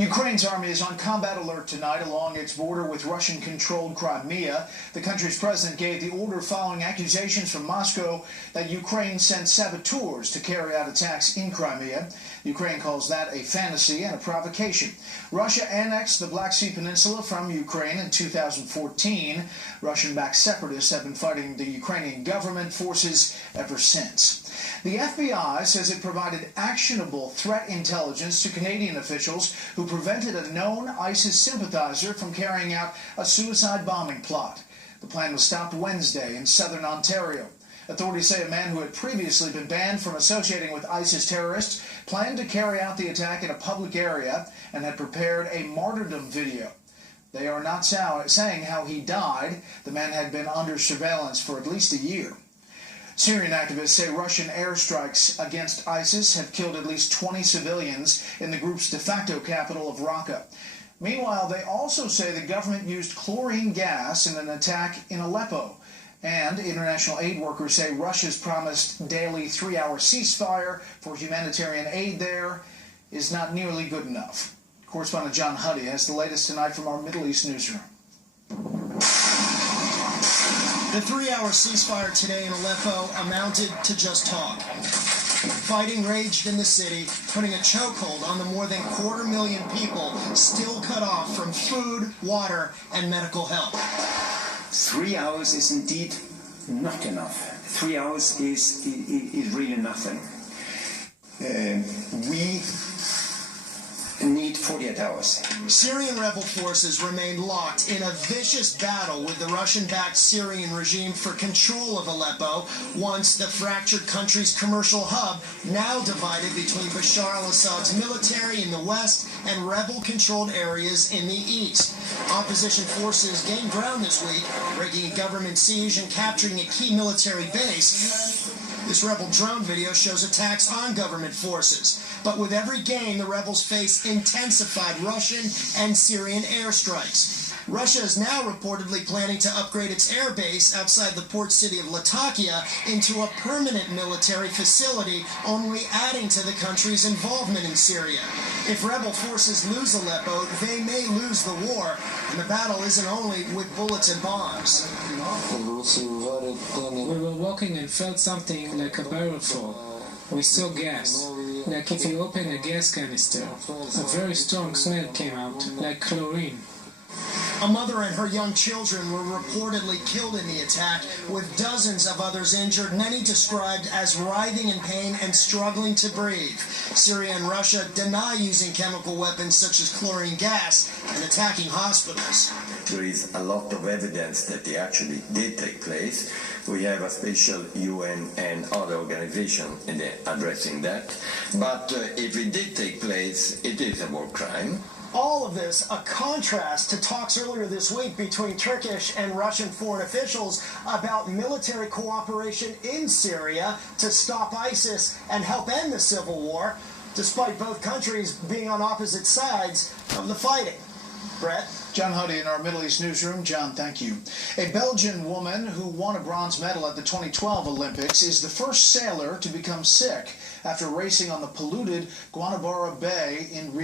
Ukraine's army is on combat alert tonight along its border with Russian-controlled Crimea. The country's president gave the order following accusations from Moscow that Ukraine sent saboteurs to carry out attacks in Crimea. Ukraine calls that a fantasy and a provocation. Russia annexed the Black Sea Peninsula from Ukraine in 2014. Russian-backed separatists have been fighting the Ukrainian government forces ever since. The FBI says it provided actionable threat intelligence to Canadian officials who prevented a known ISIS sympathizer from carrying out a suicide bombing plot. The plan was stopped Wednesday in southern Ontario. Authorities say a man who had previously been banned from associating with ISIS terrorists planned to carry out the attack in a public area and had prepared a martyrdom video. They are not saying how he died. The man had been under surveillance for at least a year. Syrian activists say Russian airstrikes against ISIS have killed at least 20 civilians in the group's de facto capital of Raqqa. Meanwhile, they also say the government used chlorine gas in an attack in Aleppo. And international aid workers say Russia's promised daily 3-hour ceasefire for humanitarian aid there is not nearly good enough. Correspondent John Huddy has the latest tonight from our Middle East newsroom. The 3-hour ceasefire today in Aleppo amounted to just talk. Fighting raged in the city, putting a chokehold on the more than 250,000 people still cut off from food, water, and medical help. 3 hours is indeed not enough. 3 hours is really nothing. We need 48 hours. Syrian rebel forces remain locked in a vicious battle with the Russian-backed Syrian regime for control of Aleppo, once the fractured country's commercial hub, now divided between Bashar al-Assad's military in the west and rebel-controlled areas in the east. Opposition forces gained ground this week, breaking a government siege and capturing a key military base. This rebel drone video shows attacks on government forces. But with every gain, the rebels face intensified Russian and Syrian airstrikes. Russia is now reportedly planning to upgrade its air base outside the port city of Latakia into a permanent military facility, only adding to the country's involvement in Syria. If rebel forces lose Aleppo, they may lose the war, and the battle isn't only with bullets and bombs. We were walking and felt something like a barrel fall. We saw gas, like if you open a gas canister. A very strong smell came out, like chlorine. A mother and her young children were reportedly killed in the attack, with dozens of others injured, many described as writhing in pain and struggling to breathe. Syria and Russia deny using chemical weapons such as chlorine gas and attacking hospitals. There is a lot of evidence that they actually did take place. We have a special UN and other organization addressing that. But if it did take place, it is a war crime. All of this a contrast to talks earlier this week between Turkish and Russian foreign officials about military cooperation in Syria to stop ISIS and help end the civil war, despite both countries being on opposite sides of the fighting. Brett? John Huddy in our Middle East newsroom. John, thank you. A Belgian woman who won a bronze medal at the 2012 Olympics is the first sailor to become sick after racing on the polluted Guanabara Bay in